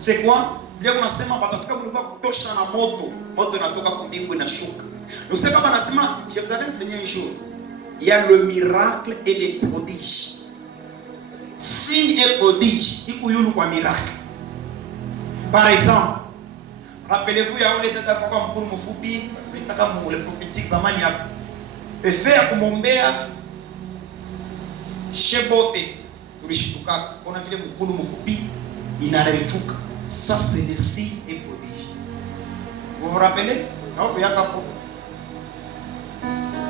c'est quoi? Leo unasema batafika mliva kutosha na moto inatoka kwa mbingu inashuka. Ndio kama nasema je vous avais enseigné un jour, il y a le miracle et les prodiges. Signe et prodige iko yulu kwa miracle. Par exemple, rappelez-vous ya ule tata kwa mkuru mfupi, nitaka mu le prophétique zamani hapo. Efe ya kumombea shebote tulishituka. Kuna vile mkuru mfupi inarifuka. Ça c'est le signe et prodige. Vous vous rappelez?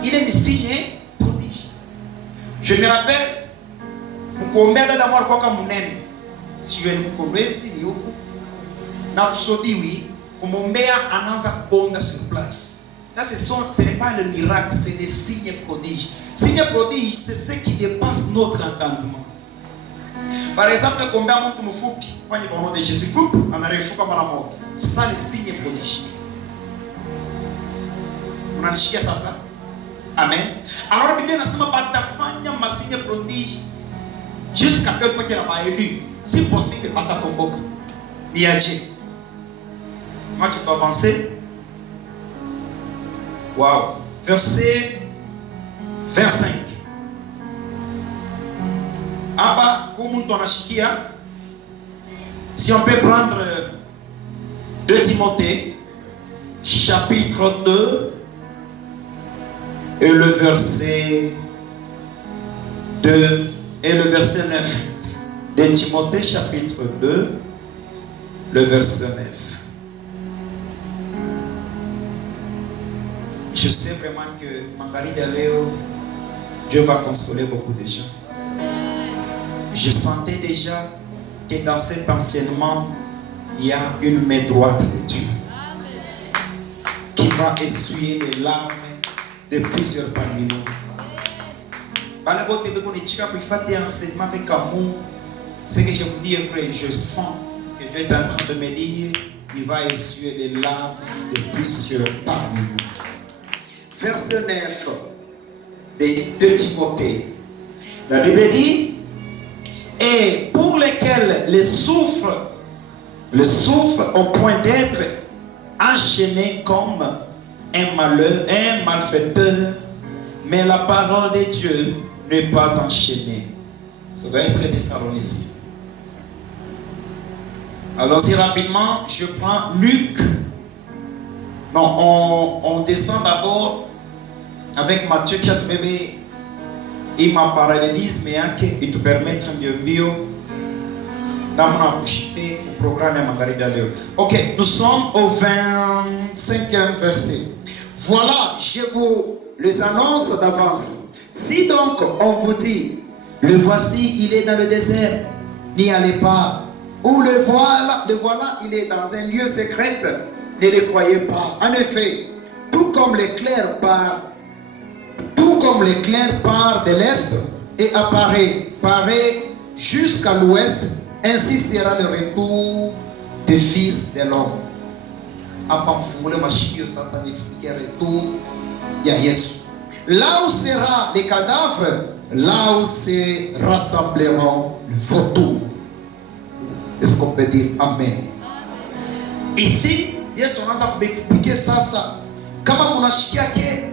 Il est le signe et prodige. Je me rappelle, mkombea dada mwa kwa munene. Si yeye mkombezi ni huko. Na kusodiwi kumombea anaanza kuponda sur place. Ça ce n'est pas le miracle, c'est le signe prodige. Signe prodige, c'est ce qui dépasse notre entendement. Par exemple, combien mtu mfupi kwa nom de Jésus anarefuka mara moja. C'est ça le signe prodige. Unanishikia sasa? Amen. Alors Biblia inasema batafanya masigne prodige jusqu'à ce que la baélu, si possible batatomboka. Niaje. Moi tu dois avancer. Wow. Verset 25. Aba kumuntu anashikia. Si on peut prendre 2 Timothée chapitre 2 et le verset 2 et le verset 9. 2 Timothée chapitre 2 le verset 9. Je sais vraiment que Magharibi ya leo Dieu va consoler beaucoup de gens. Je sentais déjà que dans cet enseignement, il y a une main droite de Dieu qui va essuyer les larmes de plusieurs parmi nous. Enseignement avec amour, ce que je vous dis est vrai, je sens que Dieu est en train de me dire, il va essuyer les larmes de plusieurs parmi nous. Verset 9 de Timothée. La Bible dit, et pour lesquels les souffres au point d'être enchaînés comme un malfaiteur, mais la parole de Dieu n'est pas enchaînée. Ça doit être Thessaloniciens. Alors si rapidement, je prends Luc. Non, on descend d'abord avec Matthieu 4 bébé. Il m'a parallélisme et te permettre mieux dans mon coucher au programme à Magharibi ya leo. Ok, nous sommes au 25e verset. Voilà, je vous les annonce d'avance. Si donc on vous dit, le voici, il est dans le désert, n'y allez pas. Ou le voilà, il est dans un lieu secret, ne le croyez pas. En effet, tout comme l'éclair part de l'est et paraît jusqu'à l'ouest, ainsi sera le retour des fils de l'homme. Hapa mfungule mashikio sasa niexplique retour ya Yesu. Là où sera les cadavres, là où se rassembleront les vautours. Est-ce qu'on peut dire Amen? Ici, Yesu anaanza kuexplique sasa kama kunashikia ke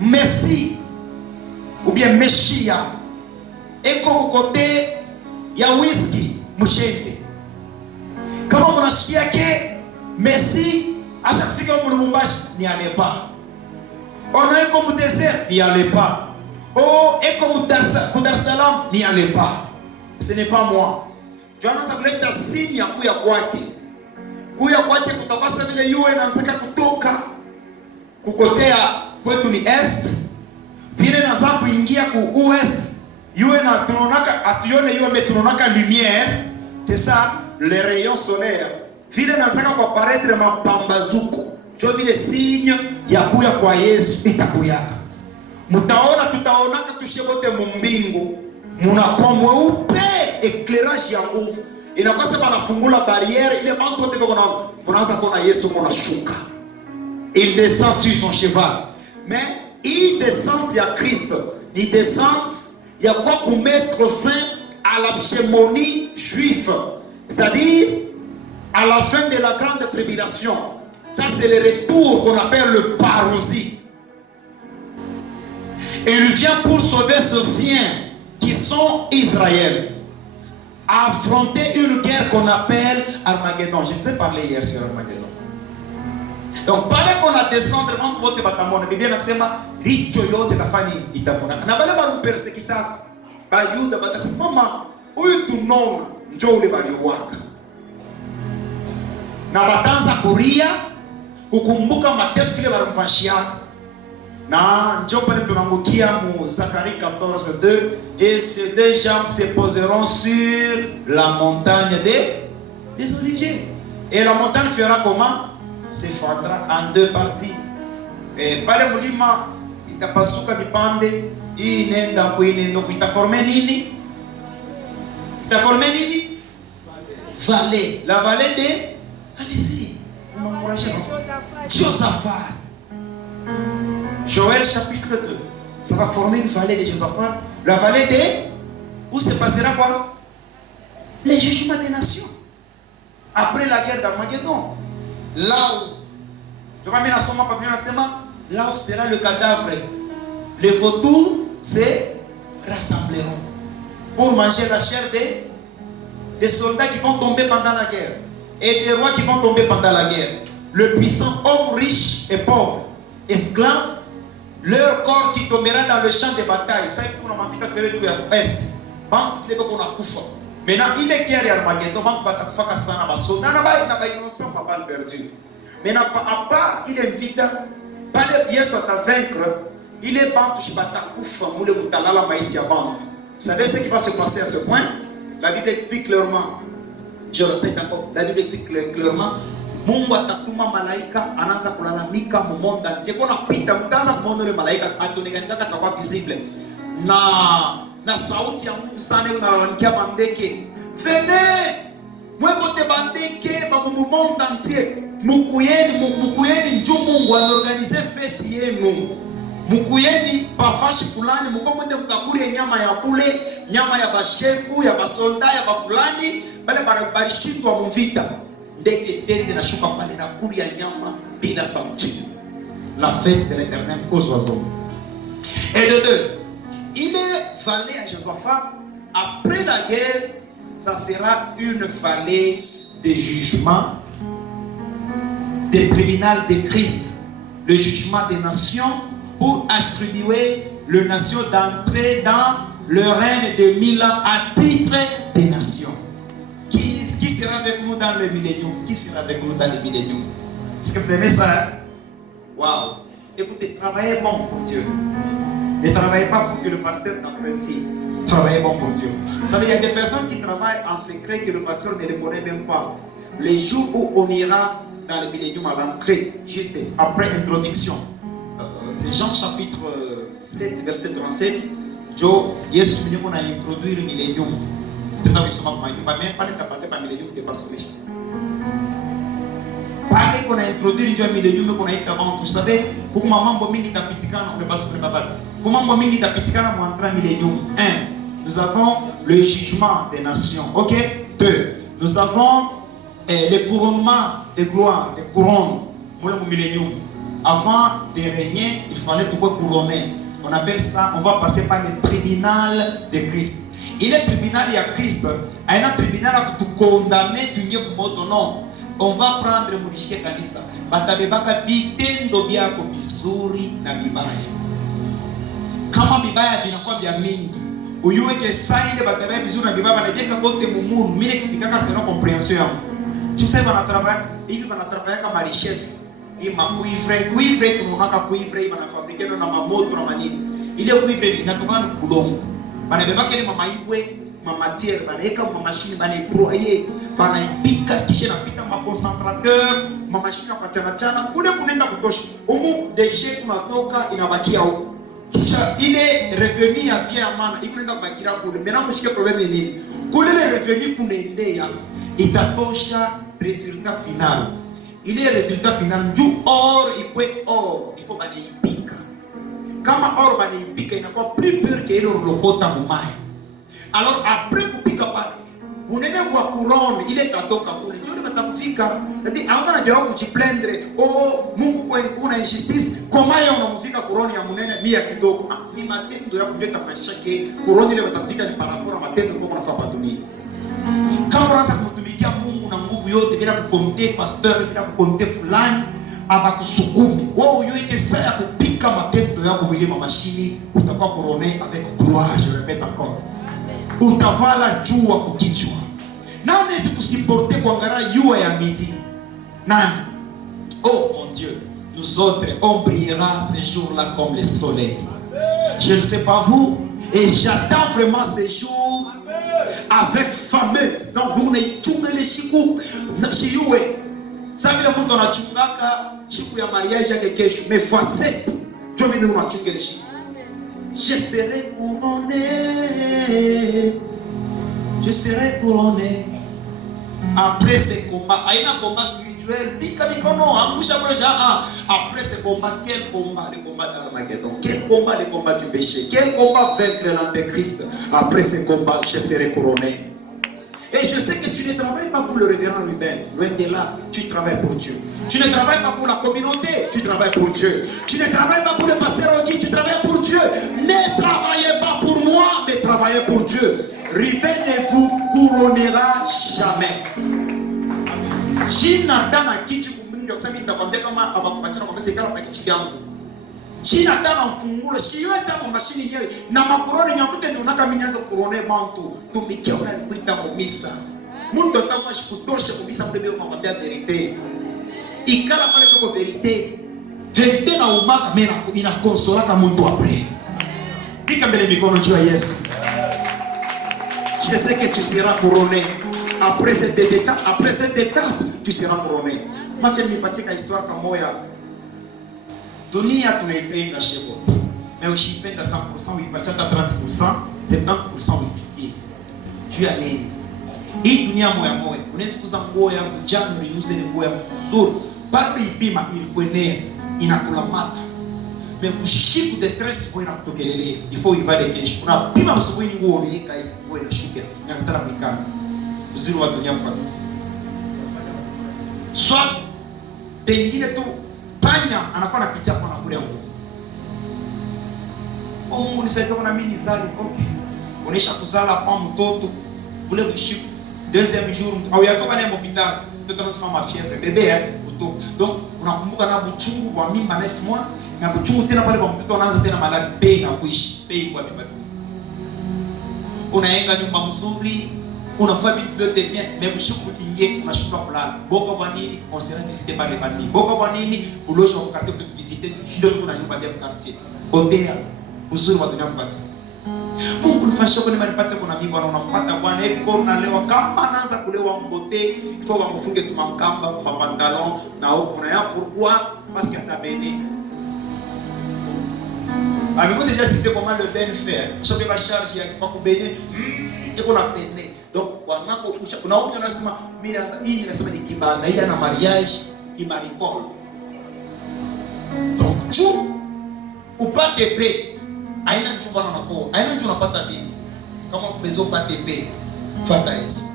Messi ou bien Meshia eko kote ya whisky mshende. Kama kunashikia ke Messi ashafika mu Lubumbashi ni allez pas. On eko mu désert ni allez pas. Oh eko mu Dar es Salaam ni allez pas. Ce n'est pas moi. Tunaanza kuleta signe ya kuya kwake. Kuya kwake kutapasa vile yeye anaanza kutoka kukotea kwetu ni est, vile naanza kuingia ku ouest, yeye na tunonaka atuone yeye ametunonaka lumière, c'est ça les rayons solaires. Vile naanza kwa paraître mapambazuko. Jo vile signe ya kuya kwa Yesu itakuyaka. Mutaona tutaonaka tushebote mumbingu. Munakuwa mweupe, éclairage ya nguvu. Inakosa banafungula barrière ile bantu wote bako na munaanza kuona Yesu mnashuka. Il descend sur son cheval. Mais il descend à Christ. Il descend, il y a quoi pour mettre fin à l'hégémonie juive. C'est-à-dire à la fin de la grande tribulation. Ça c'est le retour qu'on appelle le parousie. Et il vient pour sauver ceux siens qui sont Israël. Affronter une guerre qu'on appelle Armageddon. Je vous ai parlé hier sur Armageddon. Donc, pale qu'on a descendre entre wote batamona, Biblia inasema richo yote nafani itamona. Na wale wanapersekita Bayuda batasema mama, huyu tunaona njoo ule waliowaka. Na batanza kuria kukumbuka mateso kile walimfanyia. Na njoo pale tunangukia mu Zacharie 14:2 et ces deux jambes se poseront sur la montagne des oliviers. Et la montagne fera comment? S'effondra en deux parties. Pale mulima itapasuka vipande, hii nenda kuinendo itaforme nini? Itaforme nini? Vallée. La vallée de allez-y. Vous m'encouragez. Josaphat. Joël chapitre 2. Ça va former une vallée de Josaphat. La vallée de où se passera quoi? Les jugements des nations. Après la guerre d'Armageddon. Là où là où sera le cadavre, les vautours se rassembleront pour manger la chair des soldats qui vont tomber pendant la guerre et des rois qui vont tomber pendant la guerre. Le puissant homme riche et pauvre, esclave, leur corps qui tombera dans le champ de bataille. Ça est pour la est. Maintenant, il est guerre à Armageddon, perdu. Maintenant, à part, il invite, pas les pièces à vaincre, il est bantu chez Batakouf, moule mutalala maïti à bantu. Vous savez ce qui va se passer à ce point? La Bible explique clairement, je répète encore, la Bible explique clairement, Mungu atatuma malaika anaanza kulalamika mu monde entier. Kuna pita mtaanza kuona ile malaika atonekanika katakuwa visible. Na sauti ya nguvu sana unalalamikia bandeke. Venez! Mwekote bandeke ba mu monde entier. Mukuyeni njoo Mungu anorganize fete yenu. Mukuyeni pafashi fulani mukomende mkakuri nyama ya kule, nyama ya bashefu, ya basolda, ya bafulani, bale barishitwa mu vita. La fête de l'Éternel aux oiseaux. Et de deux, il est vallée à Josaphat. Après la guerre, ça sera une vallée de jugement, des tribunal de Christ, le jugement des nations pour attribuer les nations d'entrer dans le règne de 1000 ans à titre des nations. Qui sera avec nous dans le millénium? Qui sera avec nous dans le millénium? Est-ce que vous aimez ça? Waouh! Écoutez, travaillez bon pour Dieu. Ne travaillez pas pour que le pasteur t'apprécie. Travaillez bon pour Dieu. Vous savez, il y a des personnes qui travaillent en secret que le pasteur ne les connaît même pas. Les jours où on ira dans le millénium à l'entrée, juste après introduction, c'est Jean chapitre 7, verset 37. Jo Yesu mwenyewe na introduire millennium. Tenda kusoma kwa nyumba mimi pale tapate pa millennium te pasomesha. Pale kuna introduire jo millennium kuna ita avant vous savez pour mambo mingi tapitikana on basi kwa baba. Kwa mambo mingi tapitikana mu entrée millennium. 1. Nous avons le jugement des nations. OK? 2. Nous avons le couronnement de gloire, les couronnes. Pour le millennium. Avant de régner, il fallait tout couronner. On appelle ça, on va passer par le tribunal de Christ. Il est tribunal de Christ. Il y a un tribunal qui te condamne, tu n'y es pas non. On va prendre le Moulishke Kanisa. Batabebaka bitendo byako bizuri na bibaya. Kama bibaya binakuwa bya mingi. Uyuweke saide batabaya bizuri na bibaya banabeka kote mumuru. Mimi expliquer c'est non compréhension yangu. Tu sais banatravailler, hivi banatravailler kama richesse. Hii makuivre tunaka kuivre banafabrike na mamoto na manini. Ile kuivre inatokana na kudongo. Banabebaka ile mamaibwe, mamatiere banaweka mashine banaiproye, banaipika kisha napita maconcentrateur, mashine kwa chana kule kunaenda kutosha. Umu déchet kunatoka inabakia huko. Kisha ile revenu ya bien amana inaenda kubakira kule. Mena mshike problème nini? Kule ile revenu kunaendea itatosha resultat final. Il est le résultat final du or ikwe or il faut banaipika. Kama or banaipika inakuwa plus pure que ile lokota mumai. Alors après kupika pale unene kwa couronne ile tatoka kule ndio batakufika. Ndio hauna na jao kujiplendre oh Mungu kwa kuna injustice koma yeye unamfika couronne ya munene mia kidogo. Ni matendo ya kujeta mashake couronne ile batakufika ni parapora matendo kwa unafaa pa dunia. Kama unaanza kumtumikia Mungu na nguvu yote bila kukonte pasteur bila kukonte fulani atakusukumi wewe uyoite saa ya kupika matendo yako milima mashini utakuwa couronné avec gloire. Je répète encore, utavala jua kukichwa. Nani sikusiporte kuangara jua ya midi? Nani? Oh mon Dieu, nous autres on brillera ce jour-là comme le soleil. Je ne sais pas vous, et j'attends vraiment ce jour avec fameuse. Donc vous n'ayez les chikou na chioué. Ça veut dire que on a chungaka chikou ya mariage yake kesho mais facette. Je vais nous chunga les chikou. Je serai couronné. Je serai couronné. Après ce combat, aina combat spirituel, pika mikono, angusha moja. Après ce combat, quel combat? Le combat d'Armageddon. Quel combat? Le combat du péché. Quel combat? Vaincre l'antéchrist. Après ce combat, je serai couronné. Et je sais que tu ne travailles pas pour le révérend Ruben. Loin de là, tu travailles pour Dieu. Tu ne travailles pas pour la communauté, tu travailles pour Dieu. Tu ne travailles pas pour le pasteur Oki, tu travailles pour Dieu. Ne travaillez pas pour moi, mais travaillez pour Dieu. Ruben ne vous couronnera jamais. China dana kitu kumlinda kusema nitakwambia kama abakupatia kwa pesa ikala kwa kitu yangu. China dana mfungulo shiwe dana mashini yeye na makoroni nyakute ndio nakaminyaza kurone bantu tumikia unalikuita mumisa. Mungu atafashi kutosha kumisa mbele kumwambia verite. Ikala pale kwa verite. Verite na umaka mena inakonsolaka mtu apre. Pika mbele mikono juu ya Yesu. Je sais que tu seras couronné. Après cette étape, tu seras couronné. Moi, je me patika histoire kama moya. Dunia tunaipenda shebo. Mais ushipenda 100%, uipachata 30%, 70% uichukie. Juu ya nini? Hii dunia moya moya. Unaweza kuuza nguo ya jana uiuze nguo ya nzuri. Bado ipima ilikuenea, inakulamata. Mais kushiku detresse kwa inakutokelelea. Il faut ivale kesho. Unapima msubuhi nguo uliika hivi, nguo inashuka, inakatana mikana. Uzuri wa dunia mpaka. Swat pengine tu panya anakuwa anapitia kwa nakule yangu. Oh Mungu nisaidie kuna mimi nizali. Okay. Unaisha kuzala kwa mtoto ule kushiku deuxième jour au yatoka na hospitali. Mtoto anasimama fièvre bébé yake kutoka. Donc unakumbuka na buchungu kwa mimba 9 mois na buchungu tena pale kwa mtoto anaanza tena maladi pei na kuishi pei kwa mimba. Unaenga nyumba mzuri unafanya vitu vyote bien mais mshuku kingie unashuka kulala boko kwa nini on sera visité par les bandits boko kwa nini ulojo kwa quartier tu visiter ndio kuna nyumba ya quartier botea uzuri wa dunia mpaka Mungu nifanyishe kwa nipate kuna mimi bwana unampata bwana eko na leo kama anaanza kulewa mbote ifo bamfunge tumamkamba kwa pantalon na huko na ya pourquoi parce que atabene Avez-vous déjà cité comment le ben fait? Je vais pas charger pas pour bénir. Et qu'on a béni. Donc, wanako kusha. Unaomba unasema mimi nasema ni kibanda hii na mariage ni maripol. Donc, tu upate pe. Aina chumba na nako. Aina chumba unapata bi. Kama umezo upate pe. Fata Yesu.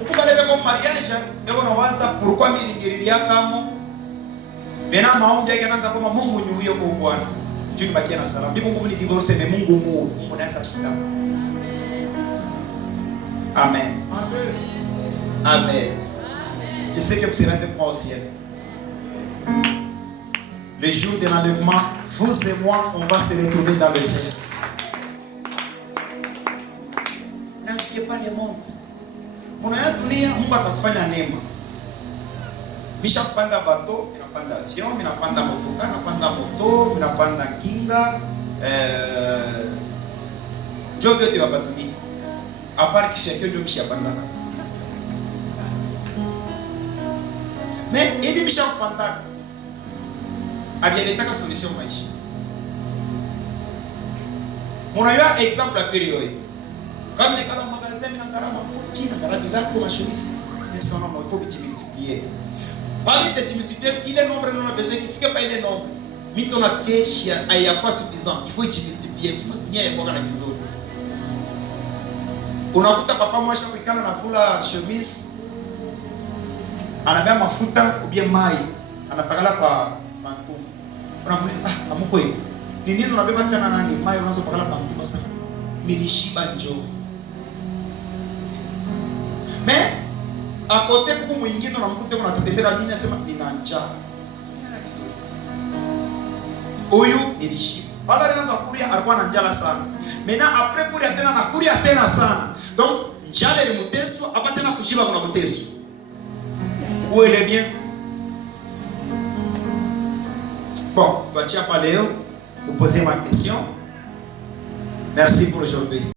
Ukubalebe kwa mariage, ndio unawaza pourquoi mimi ningirilia kama Bena maombi yake anaanza kama Mungu ni huyo kwa Bwana. Juu bakia na salamu. Bibi nguvu ni divorce me Mungu mu. Mungu anaweza kushinda. Amen. Amen. Amen. Je sais que vous serez avec moi au ciel. Le jour de l'enlèvement, vous et moi, on va se retrouver dans le ciel. N'enviez pas les mondes. Munaya dunia Mungu atakufanya neema. Misha kupanda bato, minapanda avion, minapanda motoka, minapanda moto, minapanda kinga, job yote wabatuni. Apart kishakio job shapanda. Mais ili misha kupanda, abialetaka solution maisha. Munayua exemple ya periode. Kama ni kala magasin, minakala makuchi, nakala bilato, machemisi. Nessa non, il faut multiplier. Parler de multiplier, il est nombre, on a besoin qu'il ne pas il est nombre. Mais ton cash, il n'y a pas suffisant. Il faut multiplier. Parce que il y a pas de maison. Unakuta papa moi chaque weekend anavula chemise, anabeba mafuta ou bien mai, anapakala kwa bantu. Unamuuliza ah, namukwe. Ni nini unabeba tena nani? Mai unaanza pakala bantu basa. Milishiba njoo. Mais à côté pour mwingine unamkuta kuna tatembea nini anasema nina njaa. Yana vizuri. Huyu nilishiba. Baada alianza kulia alikuwa na njala sana. Maintenant après kulia tena na kulia tena sana. Donc njala ilimteso hapa tena kushiba kuna mteso. Où elle est bien? Bon, tuachia pa leo. Vous posez ma question. Merci pour aujourd'hui.